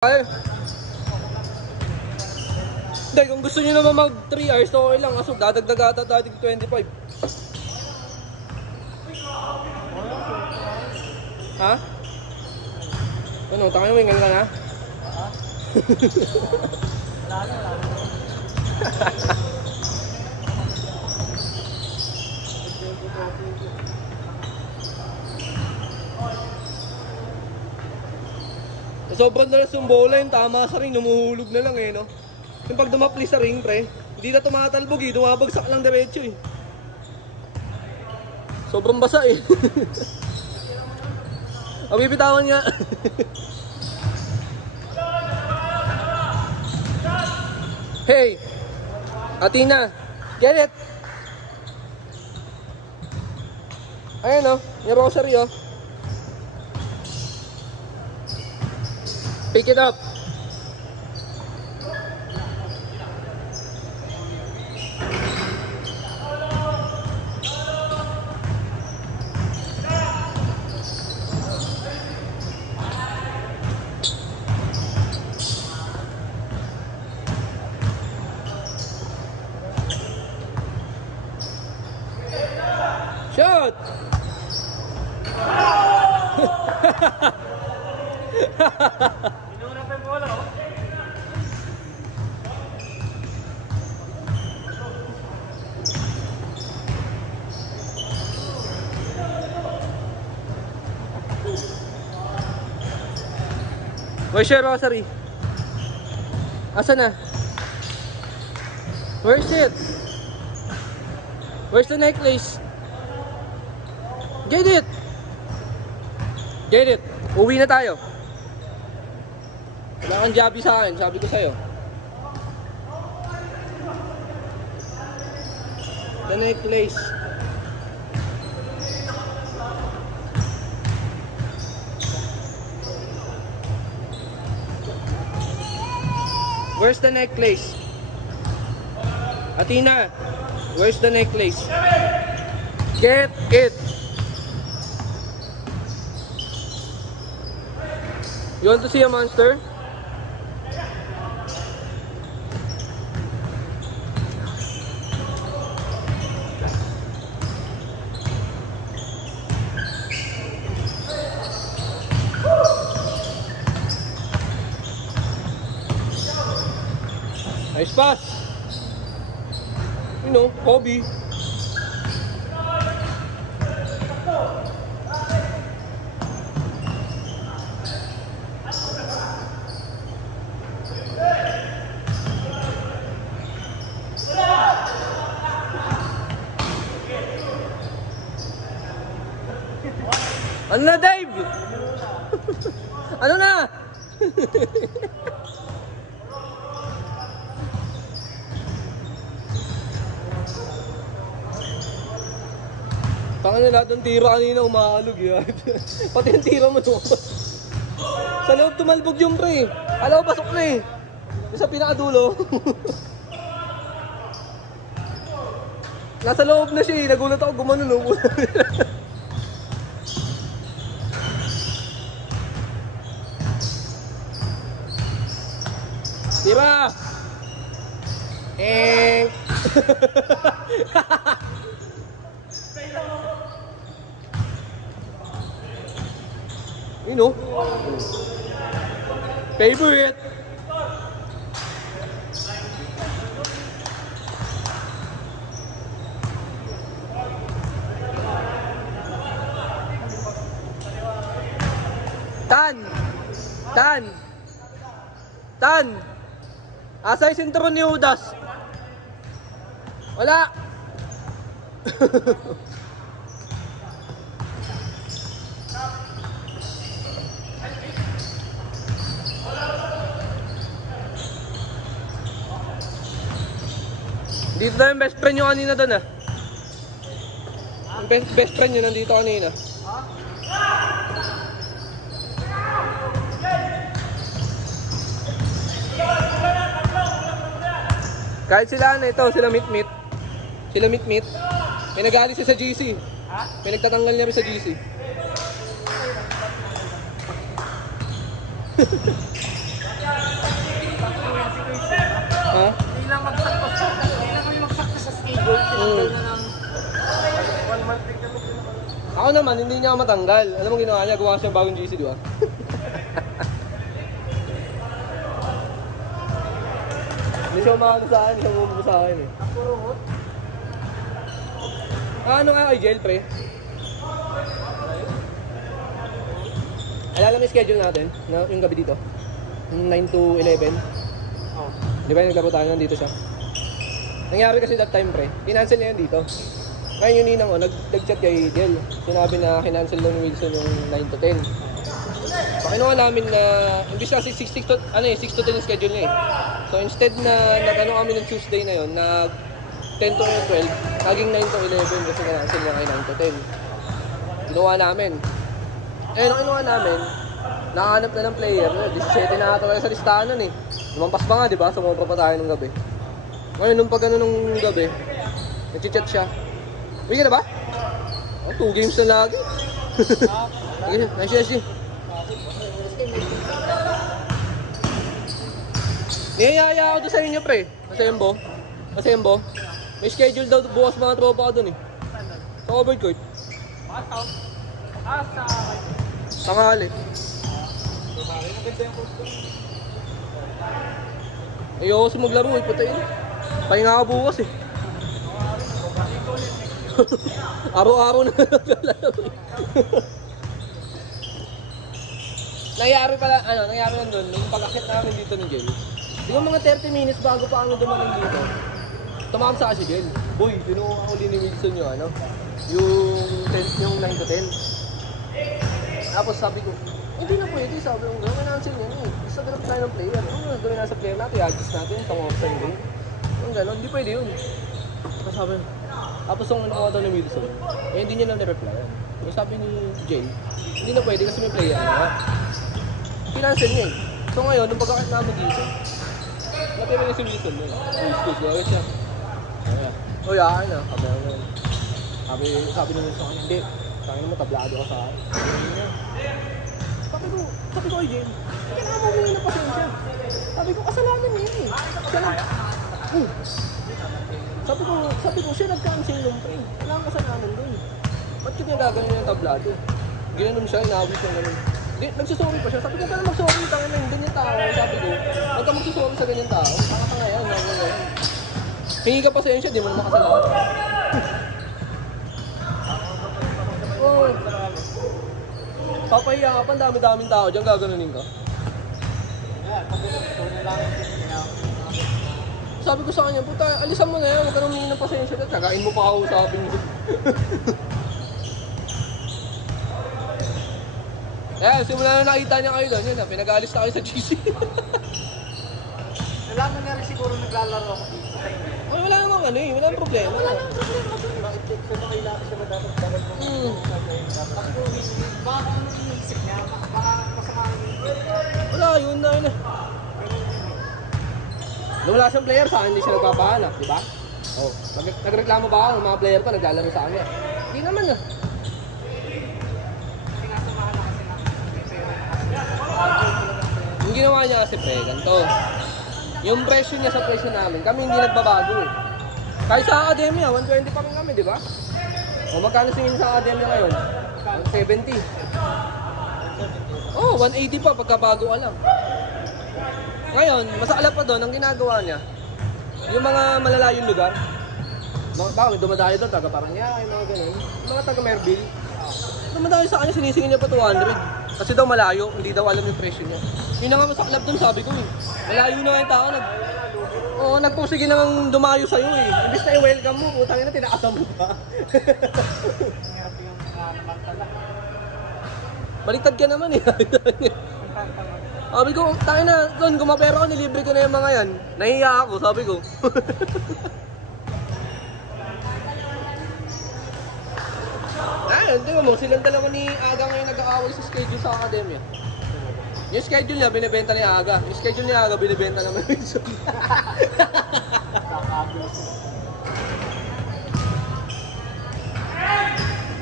Ay. Hindi, kung gusto nyo naman mag 3 hours, okay lang. Kaso dadagdag ata dating 25. Ha? Ano, taka naman, ganun ka na? Wala na. Sobrang dalas yung bola yun, tama sa ring, numuhulog na lang eh, no? Yung pag dumapli sa ring, pre, hindi na tumatalbog eh, dumabagsak lang diretso eh. Sobrang basa eh. Bibitawan nga. Hey! Athena! Get it! Ayan o, yung rosary o. Pick it up. Shoot! Inuna pa yung bola, oh. Where's your rosary? Asa na? Where's it? Where's the necklace? Get it! Get it! Uwi na tayo. Wala kang jabi sa akin, sabi ko sa'yo. The necklace. Where's the necklace? Athena, where's the necklace? Get it! You want to see a monster? Nice pass. You know, Kobe. Ano na, Dave? Ano na? Tangan na lahat ng tira kanina umaalog yan. Pati yung tira mo lumabas. Sa loob tumalbog yung pre. Alam ko pasok na eh. Sa pinakadulo. Nasa loob na siya eh. Nagulat ako gumanon. Tira! You know, favorite. Tan. Asa yung sintron ni Judas? Wala. Dito na yung best friend nyo kanina doon ah. Yung best friend nyo nandito kanina. Kahit sila ano ito, sila meet. Sila meet. May nag-alis sa GC. May nagtatanggal niya rin sa GC. Ako naman, hindi niya ako matanggal. Alam mo ginawa niya? Gawa siya bagong GC, di ba? Hindi siya umakano sa akin, hindi siya umupo sa akin eh. Ano nga kay Jel, pre? Alala mo yung schedule natin, yung gabi dito? Yung 9 to 11? Oh. Di ba yung naglaro tayo, nandito siya? Nangyari kasi that time, pre. Kinancel niya yun dito. Ngayon yung ninang ko, nag-chat kay Jel. Sinabi na kinancel daw ni Wilson yung 9 to 10. Pakinuha namin na, imbis kasi 6 to 10 yung schedule niya eh. So instead na nag-ano kami ng Tuesday na yun, nag 10 to 12, naging 9 to 11 kasi kinancel niya kay 9 to 10. Ginawa namin. Eh, nung kinuha namin, nakahanap na ng player. 17 na ata tayo sa listahan nun eh. Lumampas pa nga, di ba? Sumobra pa tayo nung gabi. Ngayon, nung pag ano nung gabi, nag-chat siya. Uwi ka na ba? Oh, 2 games na lagi. Nice, nice. Niyayaya ako doon sa inyo, pre. Kasi Embo. May schedule daw bukas mga tropa ka doon eh. Sa covered court. Tanghali. Ayoko kasi maglaro eh, puta yun. Pahinga ka bukas eh. Araw-araw na naglalaro eh. Nangyari lang doon, nung pag-akit namin dito ng Jel. Yung mga 30 minutes bago pa ano dumating dito, tumawag sa si Jel. Boy, tinuha ako din ni Wilson yung ano, yung 9 to 10. Tapos sabi ko, hindi na pwede, sabi ko, gawin natin yan eh. Isa ganap tayo ng player. Ano gawin na sa player natin, i-adjust natin, pang option din. Yung gano'n, hindi pwede yun. Tapos sabi, tapos yung nakuha daw ni Wilson, eh hindi niya lang na-reply. Yung sabi ni Jel, hindi na pwede kasi may player na. Kinancel niya eh. So ngayon, nung pagkakit namin dito, natira niya si Wilson nun. Excuse, gawin siya. O yakin na, sabi naman sa kanya, hindi. Sabi naman, tablado ka sa akin. Sabi ko kay Jen, kailangan mo humingi ng pasensya. Sabi ko, kasalanan niya eh. Siya lang. Sabi ko, siya nag-cancel nung pre. Kailangan kasalanan doon. Ba't kanya gagawin yung tablado? Ginanon siya, inawit niya naman. Nagsusorry pa siya. Sabi ko, kaya magsorry, tanga na yung ganyan tao. Sabi ko, huwag ka magsusorry sa ganyan tao. Tanga yan, hingi ka pasensya, di mo naman kasalanan. Oh. Papahiya ka pa, dami-daming tao dyan, gaganunin ka. Sabi ko sa kanya, puta, alisan mo na yan, huwag ka nang humingi ng pasensya. Kagain mo pa ako usapin mo. Eh, simula na nakita niya kayo doon, yun na, pinag-aalis na kayo sa GC. Wala na nga rin siguro naglalaro ako dito sa inyo. Wala namang ano eh, wala namang problema. Wala namang problema. Bakit sa mga kailangan siya ba dapat dapat mo? Baka ano iniisip niya, baka masama ang iniisip. Wala, yun na yun na. Nung wala siyang player, sa akin hindi siya nagpapahanap, di ba? Oh, nagreklamo ba ako ng mga player pa naglalaro sa kanya? Hindi naman ah. Yung ginawa niya kasi pre, ganito. Yung presyo niya sa presyo namin, kami hindi nagbabago eh. Kahit sa Academia, 120 pa rin kami, di ba? O magkano singin sa Academia ngayon? 170. Oh, 180 pa pagkabago ka lang. Ngayon, masakala pa doon, ang ginagawa niya, yung mga malalayong lugar, baka dumadayo doon, taga Paranaque, mga ganun. Yung mga taga Merville, dumadayo sa kanya, sinisingin niya pa 200. Kasi daw malayo, hindi daw alam yung presyo niya. Yun na nga masaklap doon, sabi ko eh. Malayo na nga yung tao, nagpusige namang dumayo sa'yo eh. Imbis na i-welcome mo, putangin na, tinakasam mo pa. Baliktad ka naman eh. Sabi ko, tayo na, doon, gumapera ko, nilibre ko na yung mga yan. Nahiya ako, sabi ko. Tingnan mo, silang dalawa ni Aga ngayon nag-aaway sa schedule sa Academia. Yung schedule niya, binibenta ni Aga. Yung schedule ni Aga, binibenta naman ni Wilson.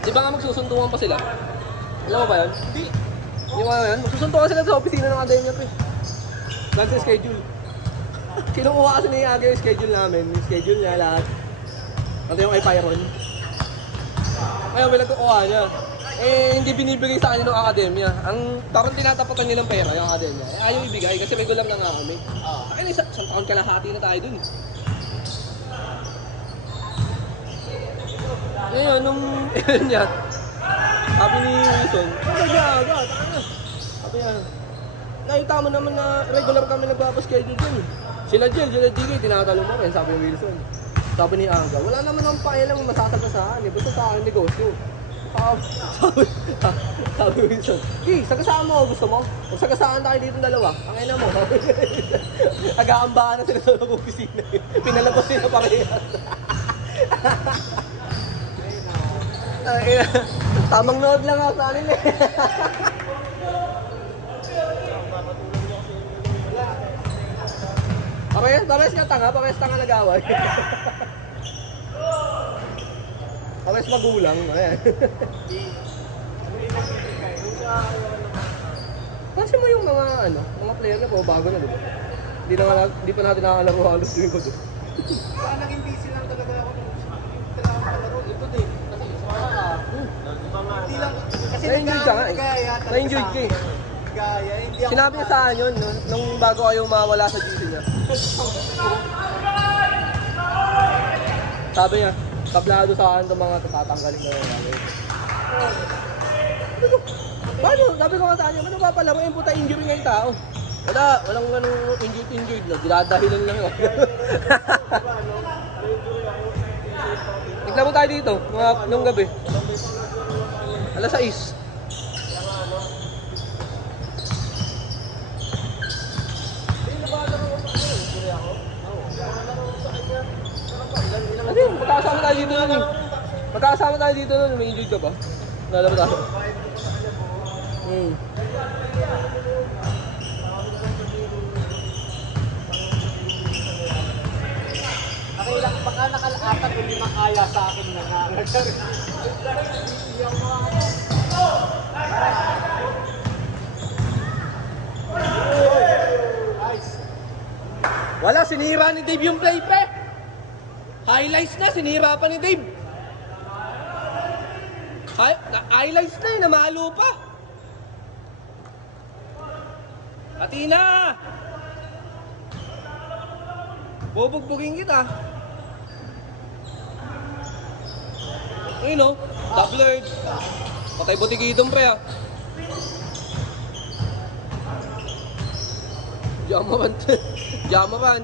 Di ba nga magsusunduan pa sila? Alam mo ba yun? Hindi. Di ba yun? Magsusunduan sila sa opisina ng Academia pa eh. Plan sa schedule. Kinukuha kasi ni Aga yung schedule namin. Yung schedule niya lahat. Ito yung iPyron. Ngayon, may nagkukuha niya. hindi binibigay sa kanila ng akademya. Ang parang tinatapatan nilang pera yung akademya. Ayaw ibigay kasi regular na nga kami. Ay, isang taon kalahati na tayo dun. Ngayon, nung niya, sabi ni Wilson, aga, sabi niya, nakita mo naman na regular kami nagpapaschedule dun. Sila DK, tinatalo mo rin, sabi ni Wilson. Sabi ni Aga, wala naman ang pakialam masasagasaan eh, basta sa akin negosyo. Sabi Wilson, sagasaan mo, gusto mo? Kung sagasaan tayo dito dalawa, ang ina mo. Agaambahan na sila sa loob ng opisina. Pinalabas nila pa kaya. Tamang nood lang ako sa anime. Parehas ka tanga, parehas tanga nag-away. Parehas magulang, ayan. Kasi mo yung mga player na po, bago na, di ba? Di pa natin nakakalaro halos yung ko. Baka naging busy lang talaga ako nung kailangan palaro. Ito din. Kasi hindi lang. Kasi Na-enjoy ka nga eh. Na-enjoy ka eh. Gaya, hindi ako. Sinabi niya sa akin yun, nung bago kayo mawala sa GC niya. Sabi niya, tablado sa akin itong mga tatanggalin na yun. Paano? Sabi ko nga sa kanya, paano papalaruin puta injury nga yung tao? Walang ganung injured na, dinadahilan lang yun. Naglaro tayo dito, nung gabi. Alas 6. Kasi magkakasama tayo dito nun eh. Magkakasama tayo dito nun, may injured ka ba? Nalaro tayo. Baka nakalaatan kung di makaya sa akin na nga. Wala, sinira ni Dave yung play pe. Highlights na, sinira pa ni Dave. Highlights na, namalo pa. Atina! Bubugbugin kita. Ayun o, doubled. Patay butikidong pre ah. Jamaman. Jamaman.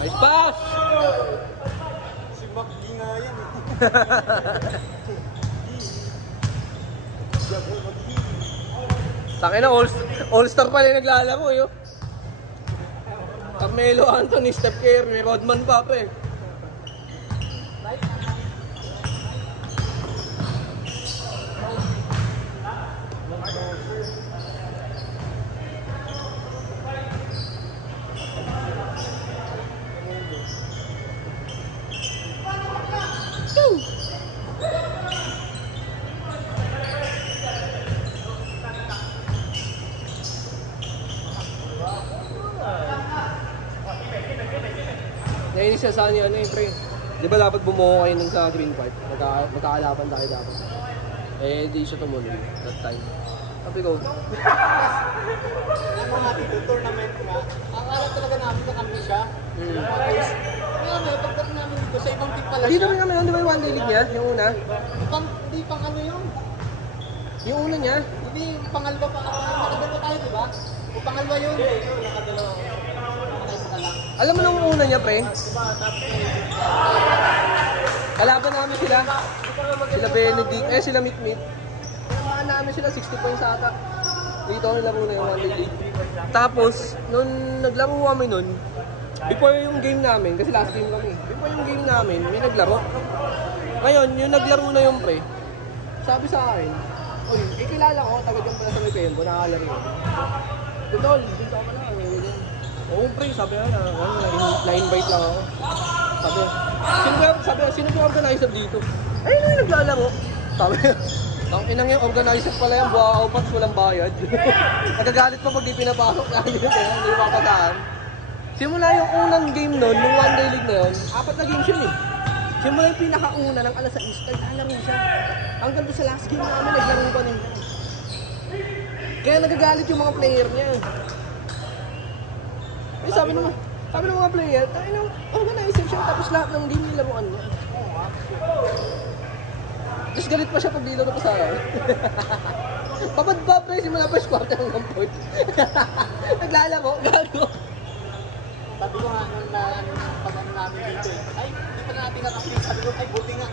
Nice pass! Si Magdi nga yan eh. Tangina, all-star pala yung naglalaro yun. Carmelo Anthony, Steph Curry, Rodman pa pa eh. Nainis siya sa kanya, pre. Di ba dapat bumuho kayo nung sa Green Park? Magkakalapan tayo dapat. Eh, di siya tumuloy that time. Sabi ko, Alam mo nga dito, tournament nga. Akala talaga namin na kami siya. Ngayon, pagkat namin dito sa ibang tip pala dito siya. rin kami nun, di ba yung one day league niya? Yung una? Hindi pang ano yun. Yung una niya? Hindi, pangalawa pa. Nakadalawa tayo, di ba? O pangalawa yun. Nakadalawa. Nakadalawa ka lang. Alam mo nung una niya, pre? Kalaban namin sila. Sila Benedict, sila Mikmik. Kalaban namin sila, 60 points ata. Dito ang nilaro na yung one day league. Tapos, nung naglaro kami nun, before yung game namin, kasi last game kami, before yung game namin, may naglaro. Ngayon, yung naglaro na yung pre, sabi sa akin, uy, kilala ko, tagad yan pala sa may Pembo, nakakalaro yun. Dutol, dito ka pala, oo pre, sabi na, na-invite lang ako. Sabi, sino ba organizer dito? Ayun yung naglalaro. Sabi, ang inang yung organizer pala yan, buha kaupats, walang bayad. Nagagalit pa pag di pinapasok na hindi mapataan. Simula yung unang game nun, nung one day league na yun, 4 na games yun eh. Simula yung pinakauna ng alas 6, naglalaro siya. Hanggang doon sa last game namin, naglaro pa rin siya. Kaya nagagalit yung mga player niya. Eh, sabi ng mga player, tayo nang organizer siya tapos lahat ng game nilaruan niya. Tapos galit pa siya pag dito na pa sa akin. Papadbab na simula pa yung quarter hanggang point. Naglalaro, gago. Sabi ko nga nung pag-ano namin dito eh. Ay, hindi pa natin nakapit. Sabi ko, ay, buti nga.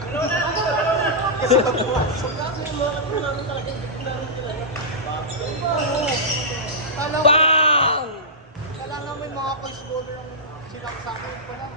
Kasi pag-pumasok. Kasi yung mga kanina namin talaga, hindi ko namin talaga. BANG! Kala nga may mga coins bowler ang sinaksakin pa na.